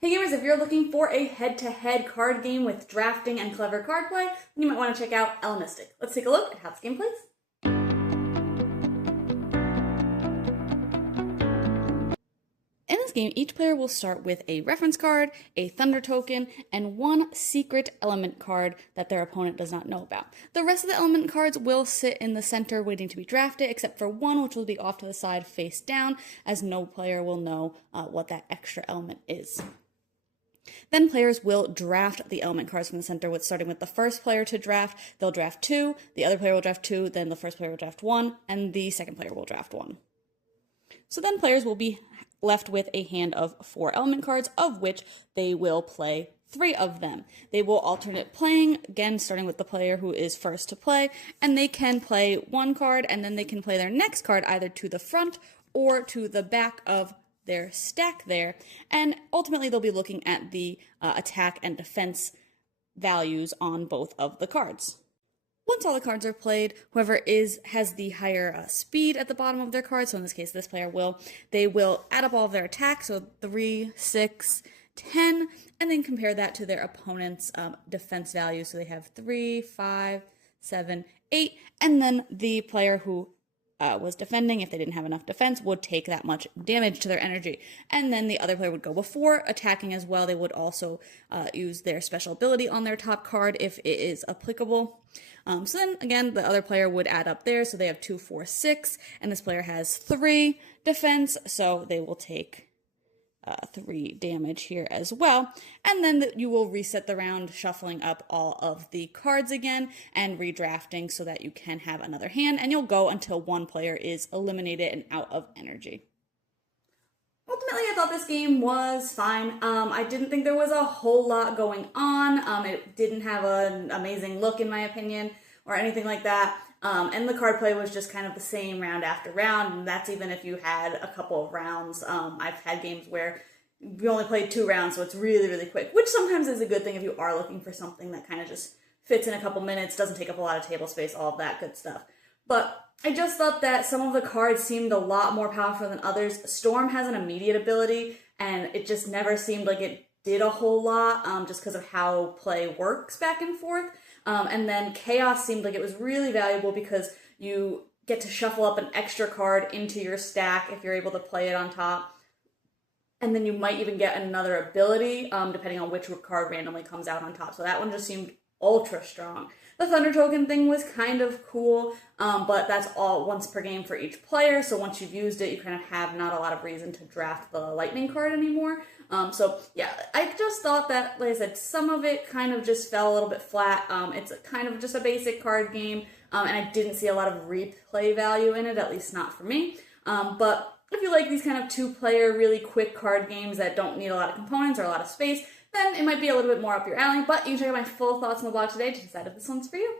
Hey gamers, if you're looking for a head-to-head card game with drafting and clever card play, then you might want to check out Elemystic. Let's take a look at how this game plays. In this game, each player will start with a reference card, a thunder token, and one secret element card that their opponent does not know about. The rest of the element cards will sit in the center waiting to be drafted, except for one, which will be off to the side face down, as no player will know what that extra element is. Then players will draft the element cards from the center, starting with the first player to draft. They'll draft 2, the other player will draft 2, then the first player will draft 1, and the second player will draft 1. So then players will be left with a hand of 4 element cards, of which they will play 3 of them. They will alternate playing, again starting with the player who is first to play, and they can play 1 card, and then they can play their next card either to the front or to the back of their stack there, and ultimately they'll be looking at the attack and defense values on both of the cards. Once all the cards are played, whoever has the higher speed at the bottom of their card, so in this case this player they will add up all of their attacks, so 3, 6, 10, and then compare that to their opponent's defense value, so they have 3, 5, 7, 8, and then the player who was defending, if they didn't have enough defense, would take that much damage to their energy. And then the other player would go before, attacking as well. They would also use their special ability on their top card if it is applicable. So then, again, the other player would add up there, so they have 2, 4, 6, and this player has 3 defense, so they will take 3 damage here as well. And then you will reset the round, shuffling up all of the cards again and redrafting so that you can have another hand, and you'll go until one player is eliminated and out of energy. Ultimately, I thought this game was fine. I didn't think there was a whole lot going on. It didn't have an amazing look, in my opinion, or anything like that. And the card play was just kind of the same round after round, and that's even if you had a couple of rounds. I've had games where we only played 2 rounds, so it's really, really quick, which sometimes is a good thing if you are looking for something that kind of just fits in a couple minutes, doesn't take up a lot of table space, all of that good stuff. But I just thought that some of the cards seemed a lot more powerful than others. Storm has an immediate ability, and it just never seemed like it did a whole lot, just because of how play works back and forth. And then Chaos seemed like it was really valuable because you get to shuffle up an extra card into your stack if you're able to play it on top. And then you might even get another ability, depending on which card randomly comes out on top. So that one just seemed ultra strong. The Thunder Token thing was kind of cool, but that's all once per game for each player. So once you've used it, you kind of have not a lot of reason to draft the Lightning card anymore. So yeah, I just thought that, like I said, some of it kind of just fell a little bit flat. It's kind of just a basic card game, and I didn't see a lot of replay value in it, at least not for me. But if you like these kind of 2-player, really quick card games that don't need a lot of components or a lot of space, then it might be a little bit more up your alley. But you can check out my full thoughts on the blog today to decide if this one's for you.